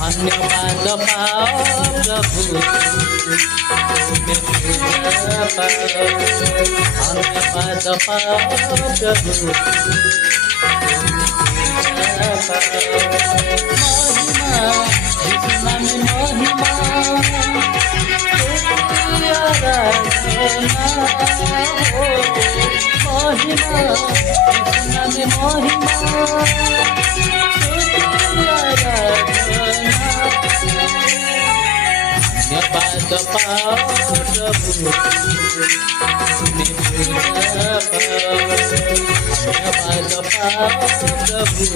धन्यवाद पाओ प्रभु धन्यवाद पाओ प्रभु महिमा में महिमा आराधना हो महिमा में महिमा धन्यवाद पाओ प्रभु धन्यवाद पाओ प्रभु